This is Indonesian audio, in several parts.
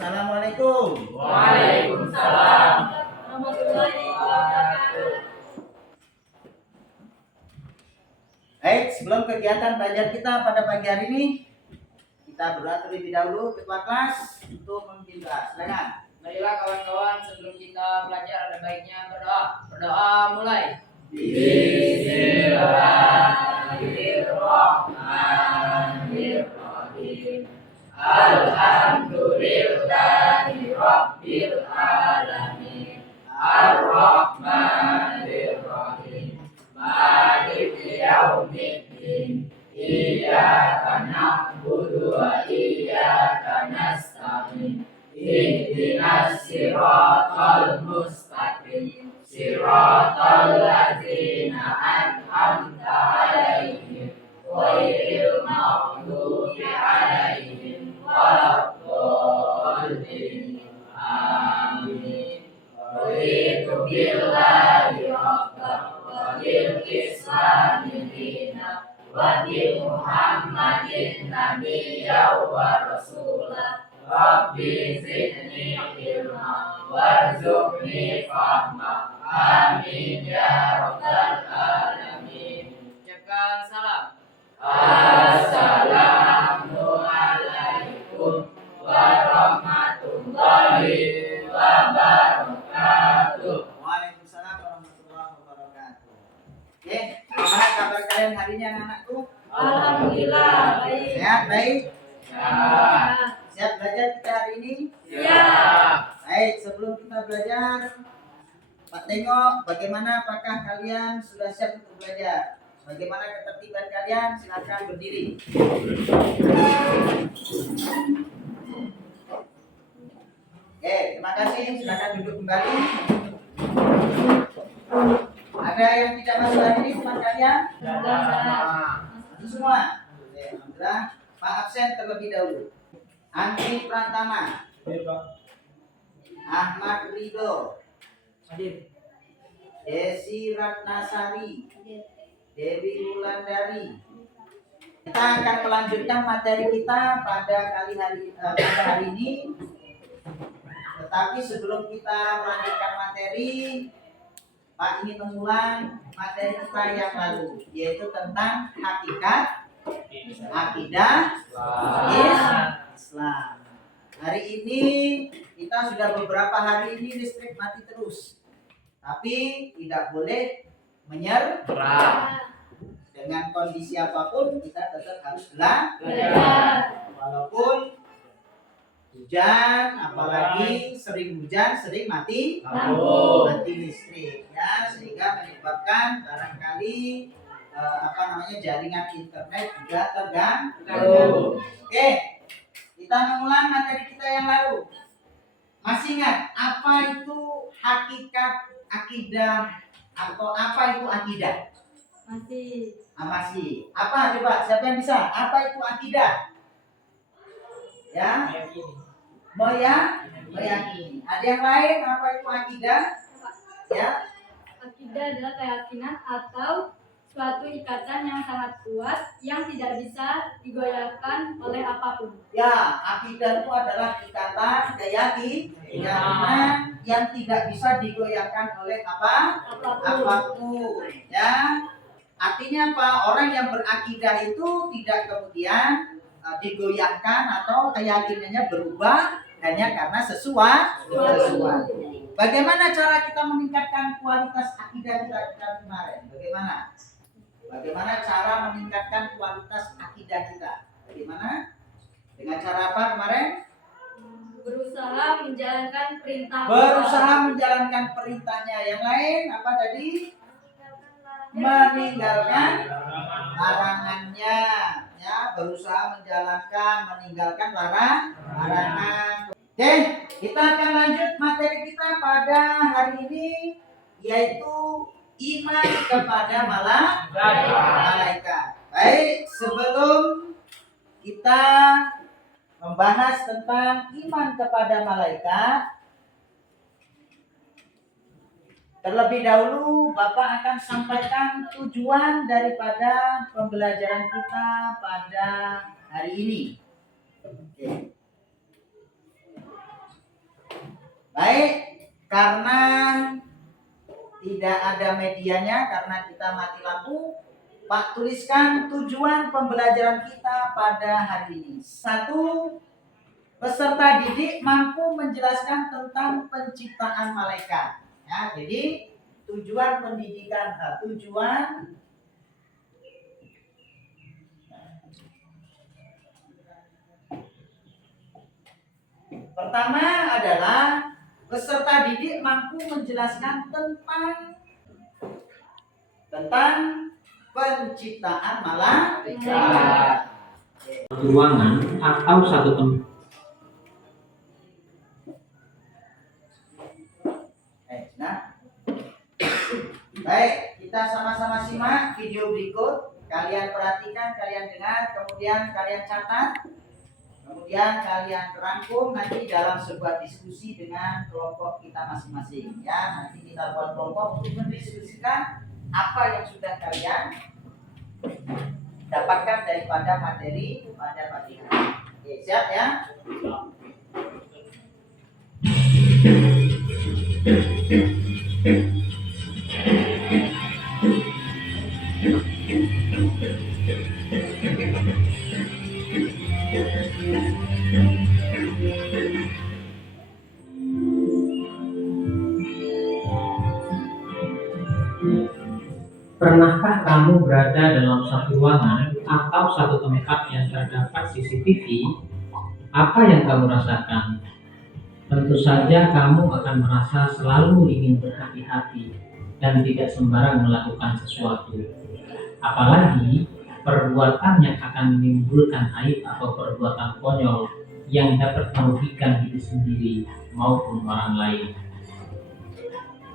Assalamualaikum. Waalaikumsalam warahmatullahi wabarakatuh. Baik, sebelum kegiatan belajar kita pada pagi hari ini, kita berdoa terlebih dahulu ketua kelas untuk memimpin kelas. Silakan. Marilah kawan-kawan, sebelum kita belajar ada baiknya berdoa. Berdoa mulai. Bismillahirrahmanirrahim. Alhamdulillahi rabbil alamin. Ar-Rahmanir-Rahim. Maliki yaumiddin. Iyyaka na'budu wa iyyaka nasta'in. Ihdinas siratal mustaqim. Siratal ladzina an'amta 'alaihim ghairil maghdubi 'alaihim waladdallin. Amin. Raditu billahi rabban wa bil islami dinan wa bi Muhammadin nabiyyan wa rasulah. Rabbi zidni ilma warzuqni fahma. Amin ya rabbal alamin. Ucapkan salam. Assalamualaikum warahmatullahi wabarakatuh. Waalaikumsalam warahmatullahi wabarakatuh. Oke, bagaimana kabar kalian hari ini anak-anakku? Alhamdulillah baik. Sehat, baik? Ya. Siap belajar kita hari ini? Siap. Baik, sebelum kita belajar, Pak tengok bagaimana, apakah kalian sudah siap untuk belajar? Bagaimana ketertiban kalian? Silakan berdiri. Oke, terima kasih. Silakan duduk kembali. Ada yang tidak masuk hari ini teman kalian? Masuk semua. Oke, alhamdulillah. Pak absen terlebih dahulu. Andi Pratama, Ahmad Ridho, Desi Ratnasari, Dewi Wulandari. Kita akan melanjutkan materi kita pada hari ini. Tetapi sebelum kita melanjutkan materi, Pak ingin mengulang materi kita yang lalu, yaitu tentang hakikat, akidah, Islam. Hari ini kita sudah beberapa hari ini listrik mati terus, tapi tidak boleh menyerah. Dengan kondisi apapun kita tetap harus belajar. Walaupun hujan, apalagi sering hujan, sering mati listrik, ya, sehingga menyebabkan barangkali jaringan internet juga terganggu. Oke, kita mengulang materi kita yang lalu. Masih ingat apa itu hakikat akidah atau apa itu akidah? Masih. Apa coba? Siapa yang bisa? Apa itu akidah? Ya. Meyakini. Ada yang lain apa itu akidah? Ya. Akidah adalah keyakinan atau suatu ikatan yang sangat kuat yang tidak bisa digoyahkan oleh apapun. Ya, akidah itu adalah ikatan keyakinan yang tidak bisa digoyahkan oleh apapun. Ya. Artinya apa? Orang yang berakidah itu tidak kemudian digoyahkan atau keyakinannya berubah hanya karena sesuatu. Bagaimana cara kita meningkatkan kualitas akidah kita kemarin? Bagaimana cara meningkatkan kualitas akidah kita? Bagaimana? Dengan cara apa kemarin? Berusaha menjalankan perintah. Berusaha menjalankan perintahnya. Yang lain apa tadi? Meninggalkan larangannya. Ya, berusaha meninggalkan larangan. Oke, kita akan lanjut materi kita pada hari ini, yaitu iman kepada malaikat. Baik, sebelum kita membahas tentang iman kepada malaikat, terlebih dahulu Bapak akan sampaikan tujuan daripada pembelajaran kita pada hari ini. Oke. Baik, karena tidak ada medianya, karena kita mati lampu, Pak tuliskan tujuan pembelajaran kita pada hari ini. 1. Peserta didik mampu menjelaskan tentang penciptaan malaikat. Ya, jadi tujuan pendidikan, tujuan pertama adalah peserta didik mampu menjelaskan tentang penciptaan malaikat. Ruangan atau satu tempat. Nah, baik, kita sama-sama simak video berikut. Kalian perhatikan, kalian dengar, kemudian kalian catat, kemudian kalian rangkum nanti dalam sebuah diskusi dengan kelompok kita masing-masing. Ya, nanti kita buat kelompok untuk mendiskusikan apa yang sudah kalian dapatkan daripada materi pada pagi hari. Oke, siap ya? Pernahkah kamu berada dalam satu ruangan atau satu tempat yang terdapat CCTV? Apa yang kamu rasakan? Tentu saja kamu akan merasa selalu ingin berhati-hati dan tidak sembarang melakukan sesuatu. Apalagi perbuatan yang akan menimbulkan aib atau perbuatan konyol yang dapat merugikan diri sendiri maupun orang lain.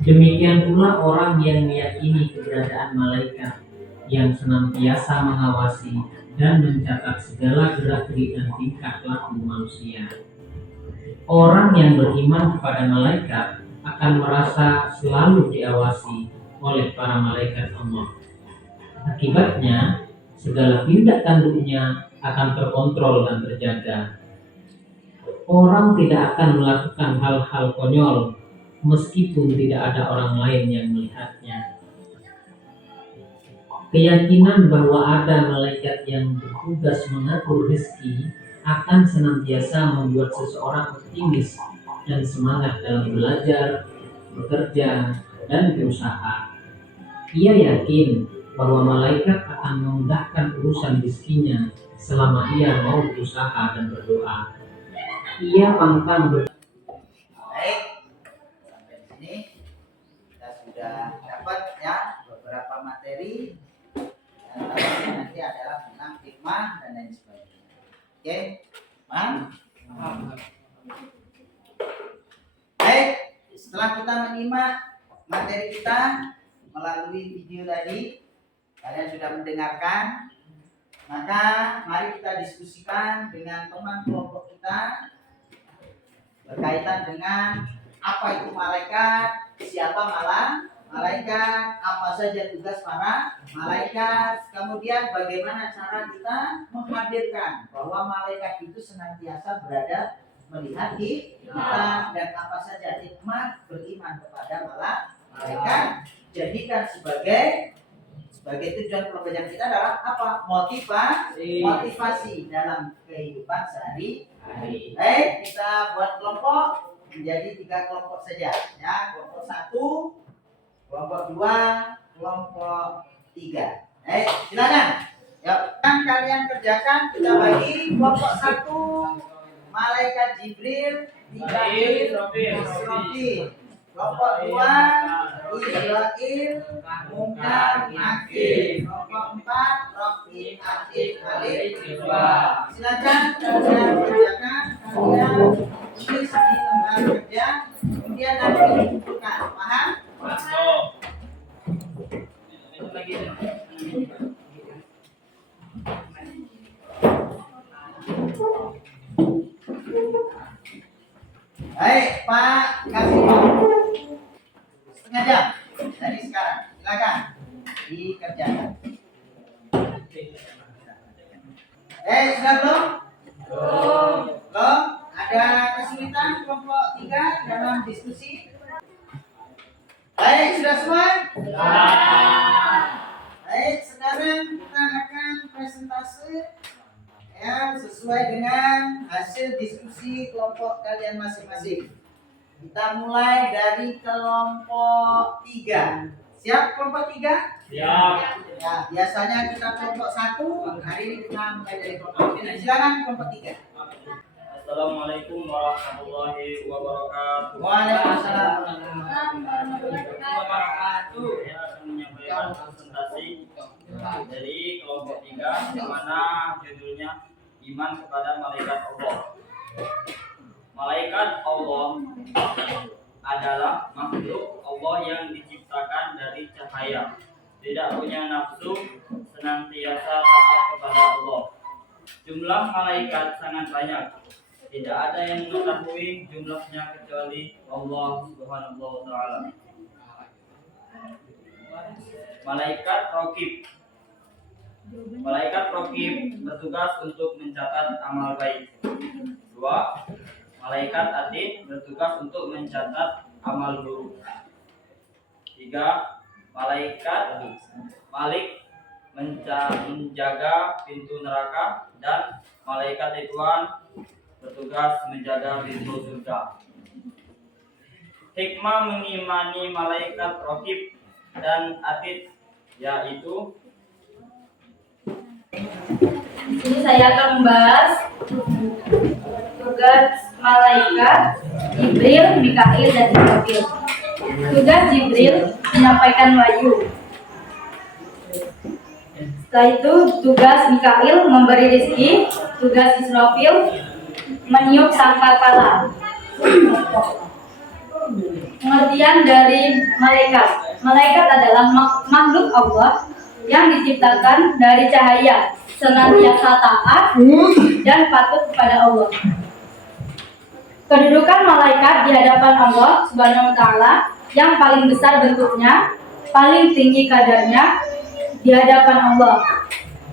Demikian pula orang yang meyakini keberadaan malaikat yang senantiasa mengawasi dan mencatat segala gerak-gerik dan tingkah laku manusia. Orang yang beriman kepada malaikat akan merasa selalu diawasi oleh para malaikat Allah. Akibatnya, segala tindak tanduknya akan terkontrol dan terjaga. Orang tidak akan melakukan hal-hal konyol meskipun tidak ada orang lain yang melihatnya. Keyakinan bahwa ada malaikat yang bertugas mengatur rezeki akan senantiasa membuat seseorang optimis dan semangat dalam belajar, bekerja, dan berusaha. Ia yakin bahwa malaikat akan memudahkan urusan rezekinya selama ia mau berusaha dan berdoa. Ia pantang Baik, sampai di sini kita sudah dapat ya beberapa materi. Yang nanti adalah tentang hikmah dan lain sebagainya. Oke, paham? Baik, setelah kita menyimak materi kita melalui video tadi, kalian sudah mendengarkan, maka mari kita diskusikan dengan teman kelompok kita berkaitan dengan apa itu malaikat, siapa malaikat, apa saja tugas para malaikat, kemudian bagaimana cara kita menghadirkan bahwa malaikat itu senantiasa berada melihat kita, dan apa saja hikmah beriman kepada malaikat. Jadikan sebagai tujuan pembelajaran kita adalah apa? Motivasi dalam kehidupan sehari-hari. Baik, kita buat kelompok menjadi 3 kelompok saja ya. Kelompok 1, kelompok 2, kelompok 3. Baik, silakan. Yuk, yang kalian kerjakan kita bagi. Kelompok 1 malaikat Jibril, Israfil. Kelompok 2 Israil, Munkar, Nakir. Kelompok 4 Rafiq, Atid, Alif, silakan kalian kerjakan, kalian tulis di lembar kerja, kemudian nanti dikumpulkan. Paham? Baik, Pak, kasih setengah jam dari sekarang. Silakan dikerjakan. Sudah belum? Belum? Ada kesulitan kelompok 3 dalam diskusi? Baik, sudah semua? Baik, sekarang kita akan presentasi yang sesuai dengan hasil diskusi kelompok kalian masing-masing. Kita mulai dari kelompok 3. Siap kelompok 3? Siap. Ya, biasanya kita kelompok 1, hari ini kita mulai dari kelompok 3. Silakan kelompok 3. Assalamualaikum warahmatullahi wabarakatuh. Waalaikumsalam. Saya akan menyampaikan presentasi dari kelompok 3 di mana judulnya iman kepada malaikat Allah. Malaikat Allah adalah makhluk Allah yang diciptakan dari cahaya, tidak punya nafsu, senantiasa taat kepada Allah. Jumlah malaikat sangat banyak. Tidak ada yang mengetahui jumlahnya kecuali Allah Subhanahu wa taala. Malaikat Raqib. Malaikat Raqib bertugas untuk mencatat amal baik. 2. Malaikat Atid bertugas untuk mencatat amal buruk. 3. Malaikat Malik menjaga pintu neraka, dan malaikat Ridwan bertugas menjaga pintu surga. Hikmah mengimani malaikat Raqib dan Atid yaitu Ini saya akan membahas tugas malaikat Jibril, Mikail, dan Israfil. Tugas Jibril menyampaikan wahyu. Setelah itu tugas Mikail memberi rezeki, tugas Israfil meniup sangkakala. Pengertian dari malaikat. Malaikat adalah makhluk Allah yang diciptakan dari cahaya, senantiasa taat dan patuh kepada Allah. Kedudukan malaikat di hadapan Allah Subhanahu wa taala yang paling besar bentuknya, paling tinggi kadarnya di hadapan Allah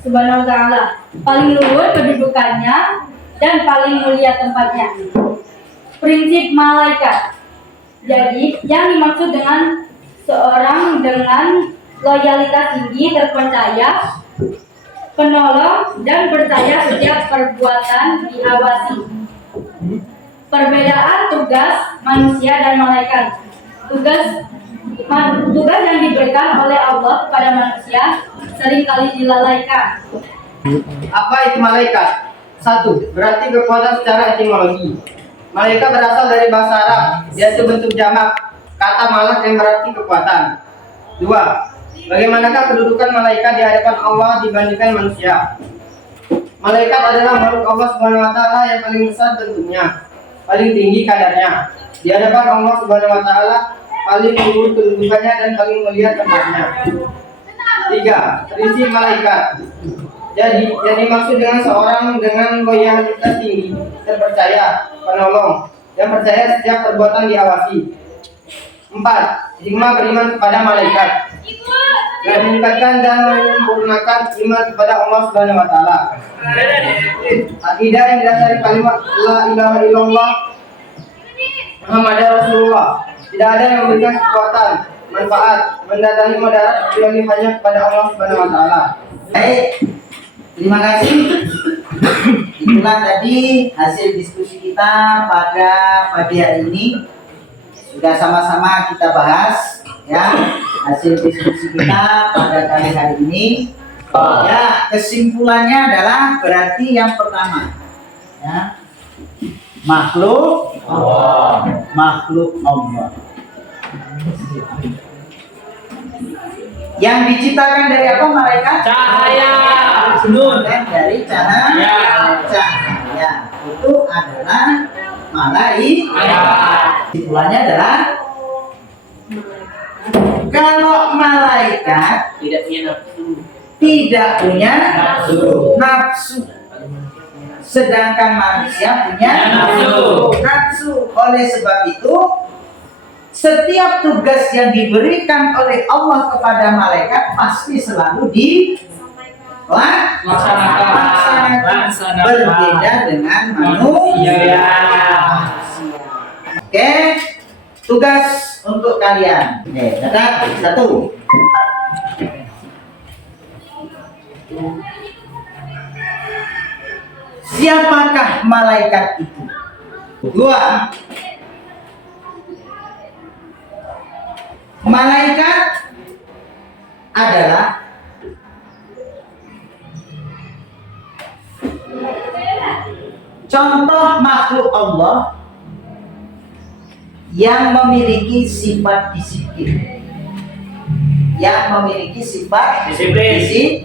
Subhanahu wa taala, paling luhur kedudukannya dan paling mulia tempatnya. Prinsip malaikat. Jadi, yang dimaksud dengan seorang dengan loyalitas tinggi, terpercaya, penolong, dan percaya setiap perbuatan diawasi. Perbedaan tugas manusia dan malaikat. Tugas yang diberikan oleh Allah kepada manusia seringkali dilalaikan. Apa itu malaikat? 1. Berarti kekuatan secara etimologi. Malaikat berasal dari bahasa Arab, yaitu bentuk jamak kata malak yang berarti kekuatan. 2. Bagaimanakah kedudukan malaikat di hadapan Allah dibandingkan manusia? Malaikat adalah makhluk Allah Subhanahu wa taala yang paling besar bentuknya, paling tinggi kadarnya. Di hadapan Allah Subhanahu wa taala paling luhur kedudukannya dan paling mulia tempatnya. 3. Prinsip malaikat. Jadi, yang dimaksud dengan seorang dengan loyalitas tinggi, terpercaya, penolong, yang percaya setiap perbuatan diawasi. 4. Hikmah beriman kepada malaikat. Dan meningkatkan dan menyempurnakan iman kepada Allah Subhanahu wa taala. Akidah yang didasari kalimat la ilaha illallah Muhammadar Rasulullah. Tidak ada yang memberikan kekuatan, manfaat, mendatangi mudarat kecuali hanya kepada Allah Subhanahu wa taala. Baik, terima kasih. Itulah tadi hasil diskusi kita pada pagi hari ini. Sudah sama-sama kita bahas ya hasil diskusi kita pada kali hari ini. Ya, kesimpulannya adalah berarti yang pertama ya, makhluk Allah. Yang diciptakan dari apa malaikat? Cahaya. Dan dari cahaya. Itu adalah malaikat. Kesimpulannya adalah kalau malaikat tidak punya nafsu, sedangkan manusia punya nafsu. Oleh sebab itu, setiap tugas yang diberikan oleh Allah kepada malaikat pasti selalu Laksanakan. Berbeda dengan manusia. Oke, tugas untuk kalian. Oke, catat 1. Siapakah malaikat itu? 2. Malaikat adalah contoh makhluk Allah yang memiliki sifat disiplin. Yang memiliki sifat disiplin.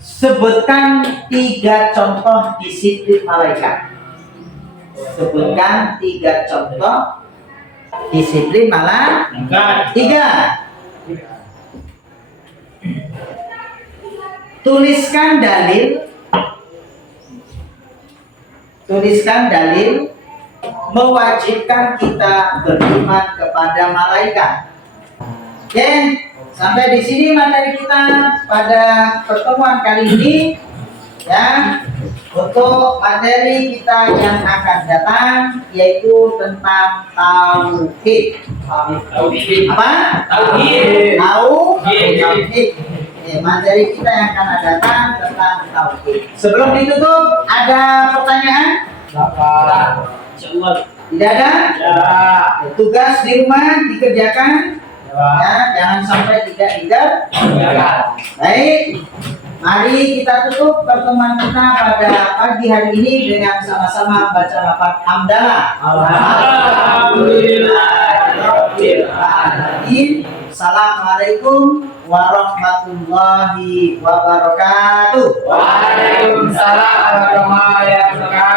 Sebutkan 3 contoh disiplin malaikat. Sebutkan 3 contoh disiplin malaikat. 3. Tuliskan dalil mewajibkan kita beriman kepada malaikat. Oke, sampai di sini materi kita pada pertemuan kali ini. Ya, untuk materi kita yang akan datang yaitu tentang tauhid. Apa? Tauhid. Materi kita yang akan datang tentang tauhid. Sebelum ditutup, ada pertanyaan? Tidak ada? Tugas di rumah dikerjakan? Ya, jangan sampai tidak ingat. Baik, mari kita tutup pertemuan kita pada pagi hari ini dengan sama-sama baca lafaz hamdalah. Alhamdulillahirobbilalamin. Assalamualaikum warahmatullahi wabarakatuh. Waalaikumsalam warahmatullahi wabarakatuh.